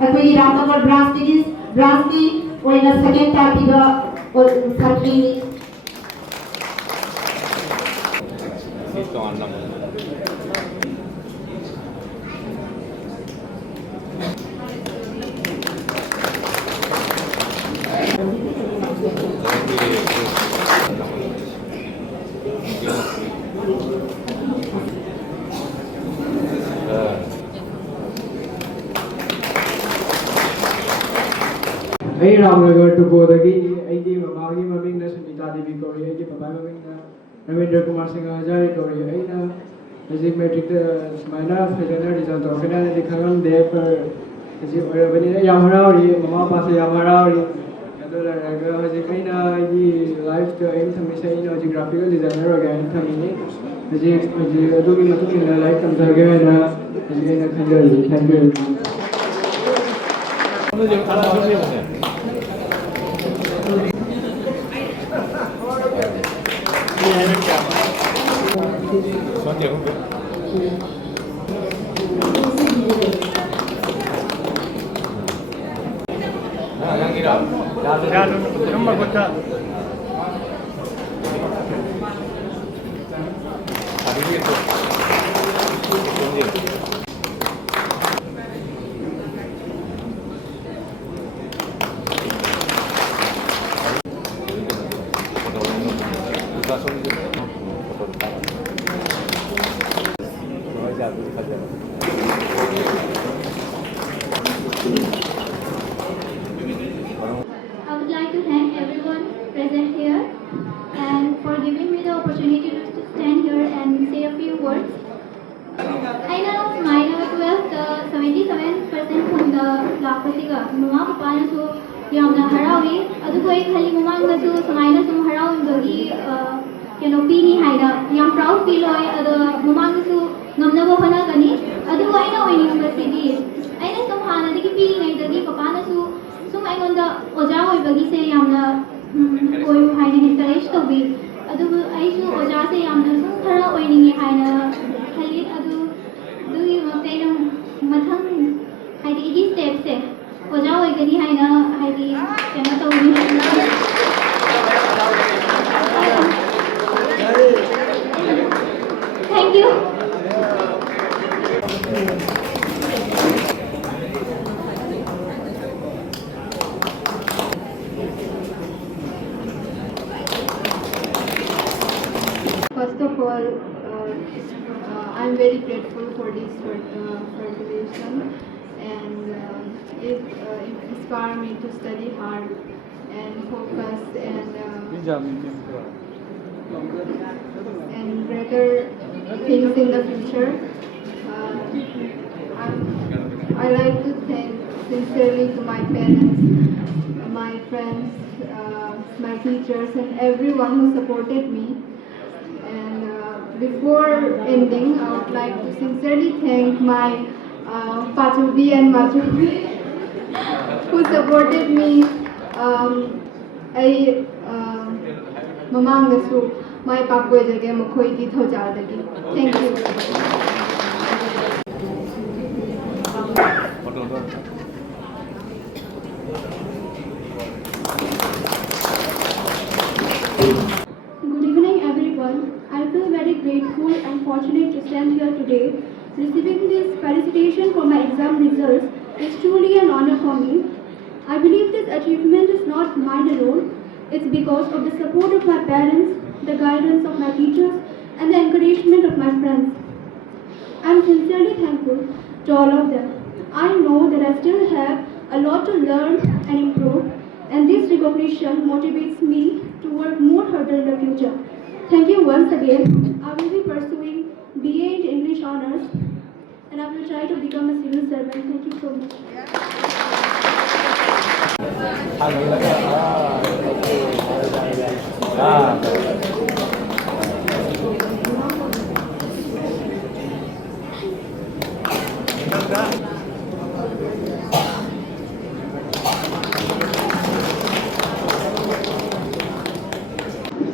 ꯑꯩꯈꯣꯏꯒꯤ ꯔꯥꯝꯅꯒꯔ ꯕ꯭ꯔꯥꯟꯆꯀꯤ ꯑꯣꯏꯅ ꯁꯦꯀꯦꯟ ꯇꯥꯈꯤꯕ ꯁꯥꯇ꯭ꯔꯤꯅꯤ ꯑꯩ ꯔꯥꯝꯅꯒꯔ ꯇꯨꯀꯣꯗꯒꯤ ꯑꯩꯒꯤ ꯃꯃꯥꯒꯤ ꯃꯃꯤꯡꯅ ꯁꯨꯅꯤꯇꯥ ꯗꯦꯕꯤ ꯀꯧꯔꯤ ꯑꯩꯒꯤ ꯕꯕꯥꯒꯤ ꯃꯃꯤꯡꯅ ꯔꯕꯤꯟꯗ꯭ꯔ ꯀꯨꯃꯥꯔ ꯁꯤꯡꯍ ꯍꯖꯥꯔꯤ ꯀꯧꯔꯤ ꯑꯩꯅ ꯍꯧꯖꯤꯛ ꯃꯦꯇ꯭ꯔꯤꯛꯇ ꯁꯨꯃꯥꯏꯅ ꯐꯖꯅ ꯔꯤꯖꯜ ꯇꯧꯔꯛꯀꯅꯤꯅꯗꯤ ꯈꯪꯂꯝꯗꯦ ꯍꯧꯖꯤꯛ ꯑꯣꯏꯔꯕꯅꯤꯅ ꯌꯥꯝ ꯍꯔꯥꯎꯔꯤ ꯃꯃꯥ ꯃꯄꯥꯁꯨ ꯌꯥꯝ ꯍꯔꯥꯎꯔꯤ ꯑꯗꯨ ꯂꯩꯔꯒ ꯍꯧꯖꯤꯛ ꯑꯩꯅ ꯑꯩꯒꯤ ꯂꯥꯏꯐꯇ ꯑꯩꯅ ꯊꯝꯃꯤꯁꯦ ꯑꯩꯅ ꯍꯧꯖꯤꯛ ꯒ꯭ꯔꯥꯐꯤꯀꯦꯜ ꯗꯤꯖꯥꯏꯅꯔ ꯑꯣꯏꯒꯦ ꯍꯥꯏꯅ ꯊꯝꯃꯤꯅꯤ hꯧꯖꯤꯛ ꯑꯗꯨꯒꯤ ꯃꯇꯨꯡ ꯏꯟꯅ ꯂꯥꯏꯔꯤꯛ ꯇꯝꯊꯒꯦ ꯍꯥꯏꯅ hꯧꯖꯤꯛ ꯑꯩꯅ ꯈꯟꯖꯔꯤ thank you I would like to thank everyone present here and for giving me the opportunity to stand here and say a few words. I know my 12th 77% from the Lakasiga Mama Panasu Yamna Harawi, Adukoi Kali Mumangasu, Samaina Sum Harawagi, Pini Haida, Yam proud feel the Mumangasu Namnava Hanagani, Aduaina University. I know some Hana the feeling like the Papanasu. So I on the Oja Bagi say Yamna Oyu Hina encouraged to be. Adu I should Oja say Yamna Sara oining Hina Halit Adu do you obtain Matang Heidi steps eh? Oja Wagani Hina Heidi Yamato. Thank you. First of all, I'm very grateful for this fertilization, and it inspired me to study hard and focus and better things in the future. I like to thank sincerely to my parents, my friends, my teachers, and everyone who supported me. And before ending, I would like to sincerely thank my Pachubi and Machubi who supported me. Mamangasu, my Pakwe Mokoiki Tojadagi. Thank you. felicitation for my exam results is truly an honor for me. I believe this achievement is not mine alone. It's because of the support of my parents, the guidance of my teachers, and the encouragement of my friends. I am sincerely thankful to all of them. I know that I still have a lot to learn and improve, and this recognition motivates me to work more harder in the future. Thank you once again. I will be pursuing BA in English Honors, and I will try to become a civil servant. Thank you so much.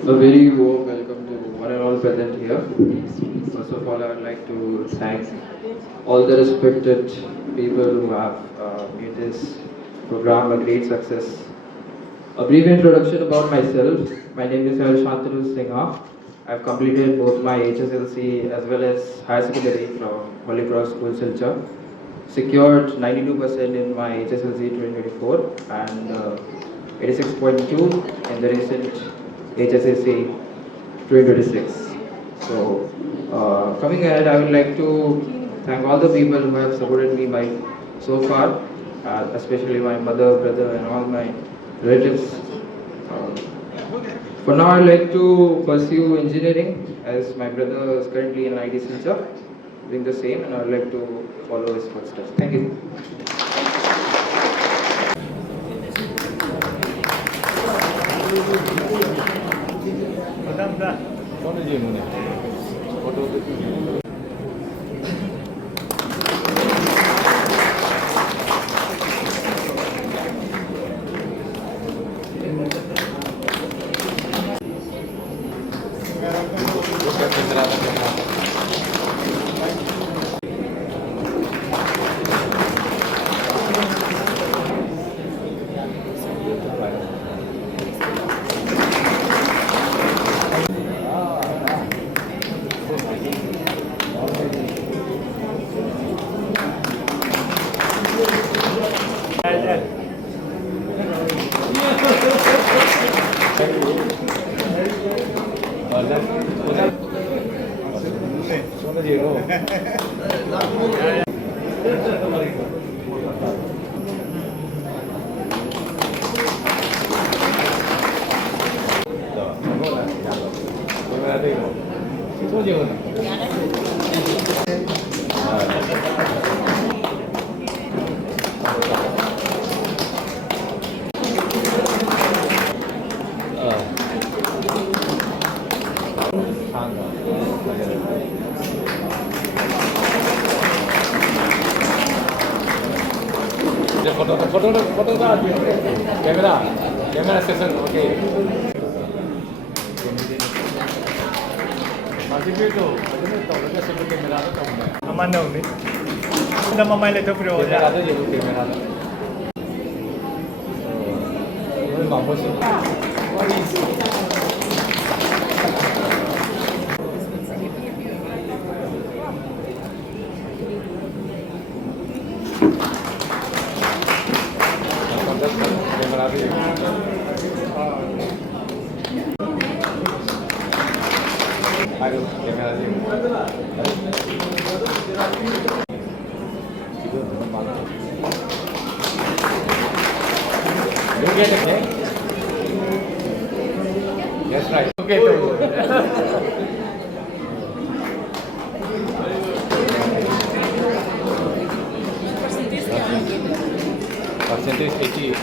A very warm welcome to one and all present here. First of all, I would like to thank all the respected people who have made this program a great success. A brief introduction about myself. My name is Shantanu Singha. I have completed both my HSLC as well as higher secondary from Holy Cross School, Silchar. Secured 92% in my HSLC 2024 and 86.2 in the recent HSSC 2026. So, coming ahead, I would like to thank all the people who have supported me by so far, especially my mother, brother, and all my relatives. For now, I would like to pursue engineering as my brother is currently in IT Silchar, doing the same, and I would like to follow his footsteps. Thank you. Camera session, okay. Amanda only. Nama mai leto pro. Camera tu je camera tu. Oh, mampu sih. Camera tu. Aduh, kamera sih. You get it, eh? That's right. Okay, percentage 80.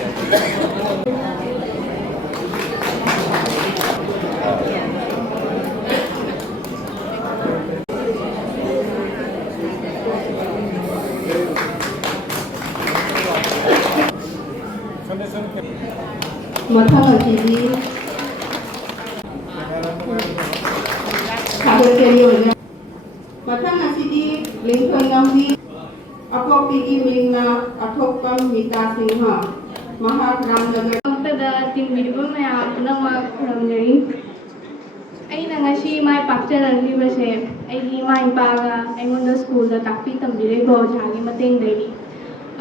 Mathang असीदी सागर केरी ओइना मथांग असीदी लिंथोय गामदी अपोपीगी मिंगना अथोपम मिता सिंह महाक रामनगर ꯇꯤꯟꯕꯤꯔꯤꯕ ꯃꯌꯥꯝ ꯄꯨꯝꯅꯃꯛ ꯈꯨꯔꯨꯝꯖꯔꯤ ꯑꯩꯅ ꯉꯁꯤ ꯃꯥꯏ ꯄꯥꯛꯆꯔꯛꯂꯤꯕꯁꯦ ꯑꯩꯒꯤ ꯏꯃꯥ ꯏꯄꯥꯒ ꯑꯩꯉꯣꯟꯗ ꯁ꯭ꯀꯨꯜꯗ ꯇꯥꯛꯄꯤ ꯇꯝꯕꯤꯔꯛꯏꯕ ꯑꯣꯖꯥꯒꯤ ꯃꯇꯦꯡꯗꯒꯤ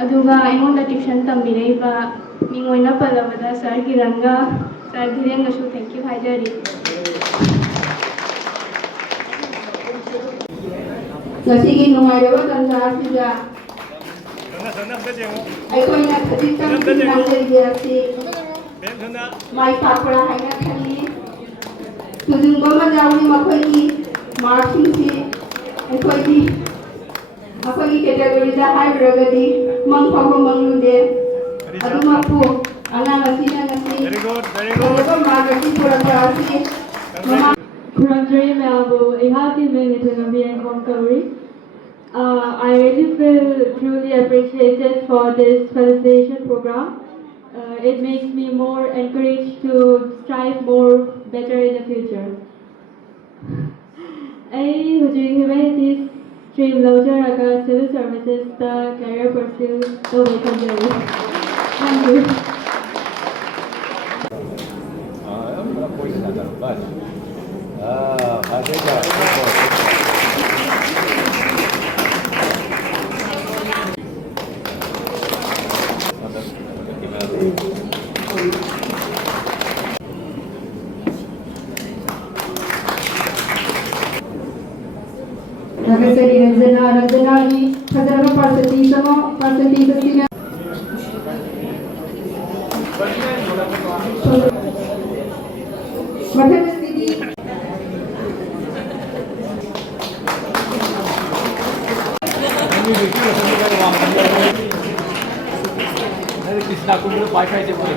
ꯑꯗꯨꯒ ꯑꯩꯉꯣꯟꯗ ꯇ꯭ꯌꯨꯁꯟ ꯇꯝꯕꯤꯔꯛꯏꯕ ꯃꯤꯡ ꯑꯣꯏꯅ ꯄꯜꯂꯕꯗ ꯁꯥꯔ ꯀꯤꯔꯟꯒ ꯁꯥꯔ ꯙꯤꯔꯦꯟꯒꯁꯨ ꯊꯦꯡꯛ ꯌꯨ ꯍꯥꯏꯖꯔꯤ ꯉꯁꯤꯒꯤ ꯅꯨꯡꯉꯥꯏꯔꯕ ꯇꯥꯟꯖꯥ ꯑꯁꯤꯗ 선나 어때 쟁어? ꯑꯩꯈꯣꯏꯅ ꯈꯖꯤꯛꯇꯪ ꯊꯦꯡꯅꯖꯔꯤꯕ ꯑꯁꯤ 벤 선나. ꯃꯥꯏ ꯄꯥꯛꯄ꯭ꯔꯥ ꯍꯥꯏꯅ ꯈꯜꯂꯤ ꯊꯨꯖꯤꯟꯕ ꯑꯃ ꯌꯥꯎꯏ ꯃꯈꯣꯏꯒꯤ ꯃꯥꯔꯛꯁꯤꯡꯁꯤ ꯑꯩꯈꯣꯏꯒꯤ ꯀꯦꯇꯦꯒꯣꯔꯤꯗ ꯍꯥꯏꯔꯨꯔꯒꯗꯤ ꯃꯪ ꯐꯥꯎꯕ ꯃꯪꯂꯨꯗꯦ ꯑꯗꯨꯃꯛꯄꯨ ꯑꯉꯥꯡ ꯑꯁꯤꯅ ꯉꯁꯤ Very good. ꯐꯖꯕ ꯃꯥꯔꯛ ꯑꯁꯤ ꯄꯨꯔꯛꯄ ꯑꯁꯤ ꯃꯃꯥ Kurangari Melabo, Ihati Minitanabi and Konkauri. I really feel truly appreciated for this felicitation program. It makes me more encouraged to strive more better in the future. I humanities stream Lojaraga Civil Services the career pursue the welcome journey. Thank you. 보이진 않다는 거 맞아. Nagkasari Ranjana ni Hazarama percentage asina Madam Sidi Krishna Kund wifi से बोल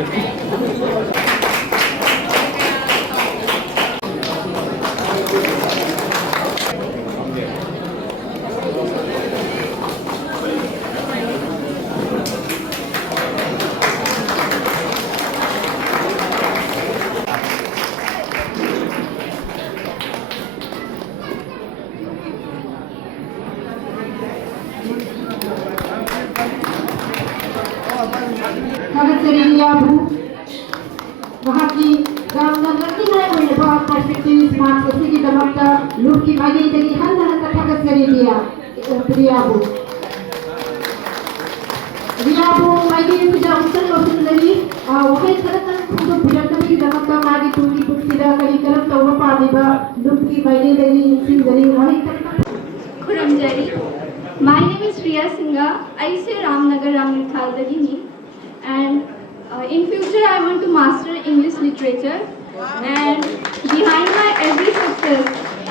Nagkasari Yabu Mahaki Nagkasari Yabu percentage marks asigi damakta Luki Magi Dagi Handa Nagkasari Yabu Yabu Magi Puja Uttar Losin Lagi Wakai Karatan Kudu Pujakami Damakta Magi Tuli Puksida Kari Karam Tawa Padiba Luki Magi Dagi Sing Dari Wakai Karatan Kuramjari. My name is Riya Singha. I say Ramnagar Ramnithal Dagini. And in future I want to master English literature. And behind my every success,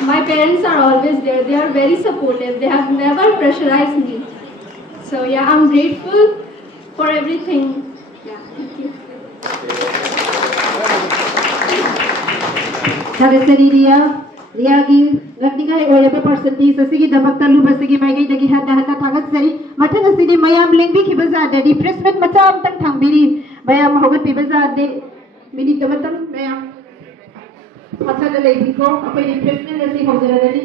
my parents are always there. They are very supportive. They have never pressurized me. So yeah, I'm grateful for everything. Yeah, thank you. Nagkasari Riyagi Nagnigai Oyaba percentage asigi damakta lubasigi Magi Dagi Handa Tagasari Matang asidi Mayam Lingbi Kibaza the refreshment Matam Tang Tangbiri Mayam Hogan Pibaza de Mini Tamatam Mayam Matana Labiko apa refreshment asi Hogaradi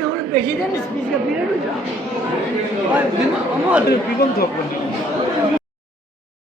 president speech का period हो जा और हम other people talk